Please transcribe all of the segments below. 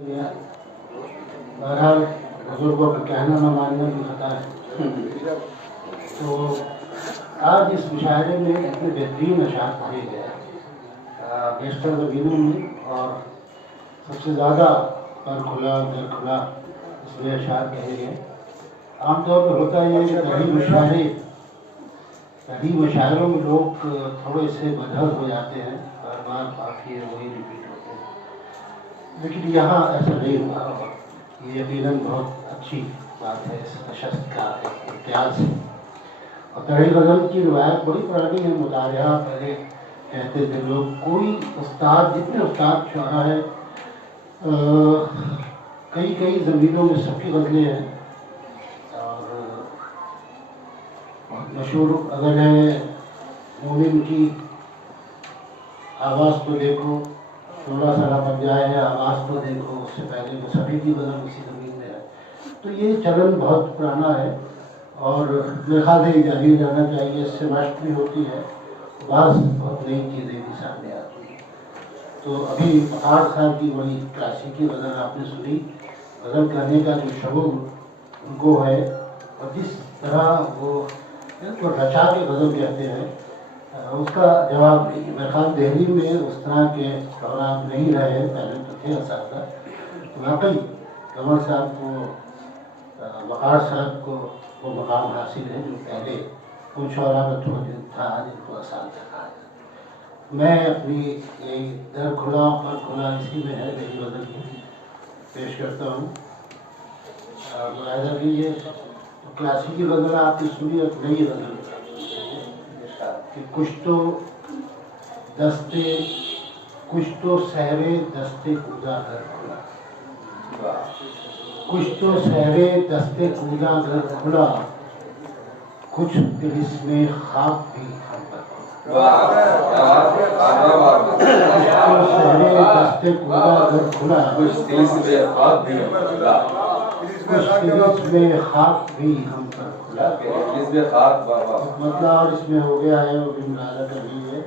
बहरहाल बुजुर्गों का कहना न मानना भी खता है। तो आज इस मुशायरे में इतने बेहतरीन अशार पढ़े गए बेशतर ज़मीनों में, और सबसे ज़्यादा पर खुला दर खुला इसमें अशार कहे गए। आमतौर पर होता है कि पहली मुशायरों में लोग थोड़े से बदहज़ हो जाते हैं, बार बार काफ़ी वही रिपीट होते हैं, लेकिन यहाँ ऐसा नहीं हुआ। ये यकीनन बहुत अच्छी बात है, इस नशस्त का इम्तियाज़ है। और तड़ी गज़ल की रिवायत बड़ी पुरानी है, मुतालिया पहले कहते थे लोग। कोई उस्ताद, जितने उस्ताद शुरा है, कई कई ज़मीनों में सबकी गज़लें हैं। और मशहूर गज़ल है मोमिन की आवाज़ तो देखो, 16 साल बन जाए है आवाज़ तो देखो, उससे पहले वो सभी की गज़ल उसी ज़मीन में है। तो ये चलन बहुत पुराना है और मेरे ख्याल से जारी रहना चाहिए। इससे मशक भी होती है, बाज़ बहुत नई चीज़ें भी सामने आती हैं। तो अभी 8 साल की बड़ी क्लासिकी गज़ल आपने सुनी। गज़ल कहने का जो शगुन उनको है और जिस तरह वो रचा के गज़ल कहते हैं, उसका जवाब मेरे ख्याल दिल्ली में उस तरह के प्रोग्राम नहीं रहे हैं, पहले तो थे असातिज़ा। तो वाकई कमर साहब को, वक़ार साहब को वो मकाम हासिल है जो पहले उन शौरा का थोड़ा दिन था जिनको असातिज़ा कहा जाता। मैं अपनी यही दर खुला पर खुला इसी में है मेरी गज़ल की पेश करता हूँ। मुलाहिज़ा कीजिए, तो क्लासिकी गज़ल आपने सुनी, अब नई गज़ल कि कुछ तो सहरे दस्ते कूदा घर खुला, कुछ तो सहरे दस्ते कूदा घर खुला, कुछ दिल इसमें खाक भी हम पर खुला। कुछ तो सहरे दस्ते कूदा घर खुला, कुछ दिल इसमें खाक भी हम पर खुला, कुछ दिल इसमें खाक भी हम पर खुला। मतलब और इसमें हो गया है, वो भी मुलाज़ा कर लीजिए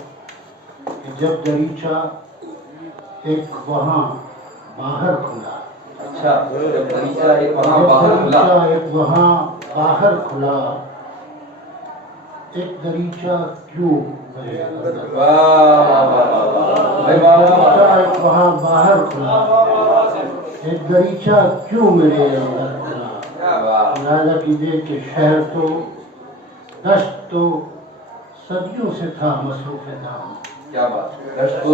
कि जब दरीचा एक वहाँ बाहर खुला। अच्छा, जब दरीचा एक वहाँ बाहर खुला, एक दरीचा क्यों मेरे अंदर, एक वहाँ बाहर खुला, एक दरीचा क्यों मेरे अंदर खुला। मुलाज़ा कीजिए कि शहर तो दश्त तो सदियों से था मसरूफ़ दाम। क्या बात, दश्त तो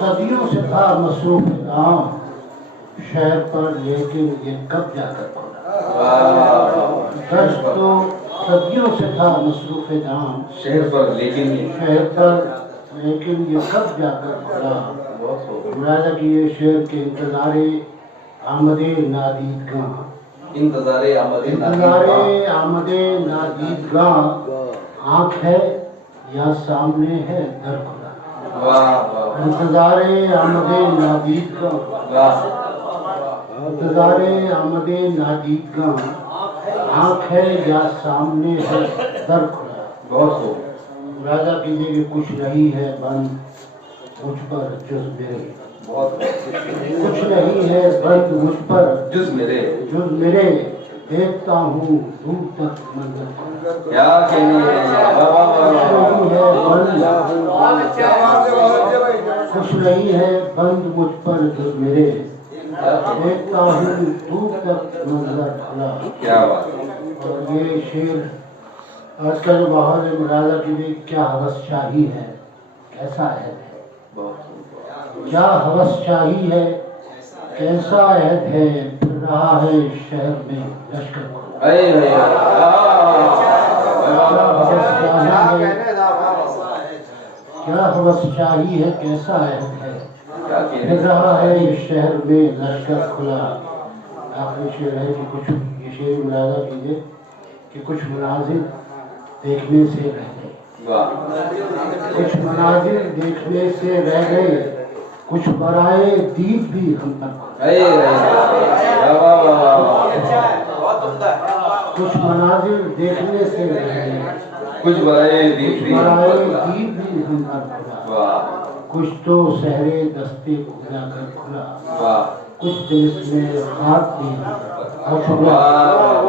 सदियों से था मसरूफ़ दाम, शहर पर लेकिन ये कब जाकर खुला। दश्त तो सदियों से था मसरूफ़ दाम, शहर पर लेकिन ये कब जाकर खुला। मुलाज़ा कीजिए शेर के इंतज़ारे आमदे नादीदगाह, इंतज़ारे आमदे नादीदगाह, आँख है या सामने है दर खुला। इंतज़ारे आमदे नादीदगाह, आँख है या सामने है दर खुला। मुलाज़ा कीजिए कि कुछ नहीं है बंद मुझ पर जुज़ मेरे, कुछ नहीं है बंद मुझ पर जुज़ मेरे, देखता हूँ दूर तक मंज़र। क्या कहनी है, कुछ नहीं है बंद मुझ पर जुज़ मेरे, देखता हूँ दूर तक मंज़र खुला। क्या बात। और ये शेर आज का जो माहौल है, मुलाज़ा कीजिए क्या हवस शाही है, कैसा अहद है। क्या हवस शाही है, कैसा अहद है, फिर रहा है शहर में लश्कर खुला। क्या हवस शाही है, कैसा अहद है, फिर रहा है शहर में लश्कर खुला। आखिरी शेर है कि कुछ, ये शेर मुलाज़ा कीजिए कि कुछ मनाजिर देखने से रह गए, कुछ मनाजिर देखने से रह गए, कुछ बराए दीद भी हम पर, कुछ मनाजिर देखने से रह गए, कुछ बराए दीद भी हम पर खुदा। कुछ तो सहरे दस्ते खुला कर खुला, वाह कुछ दिल में खाक भी। बहुत शुक्रिया। वाह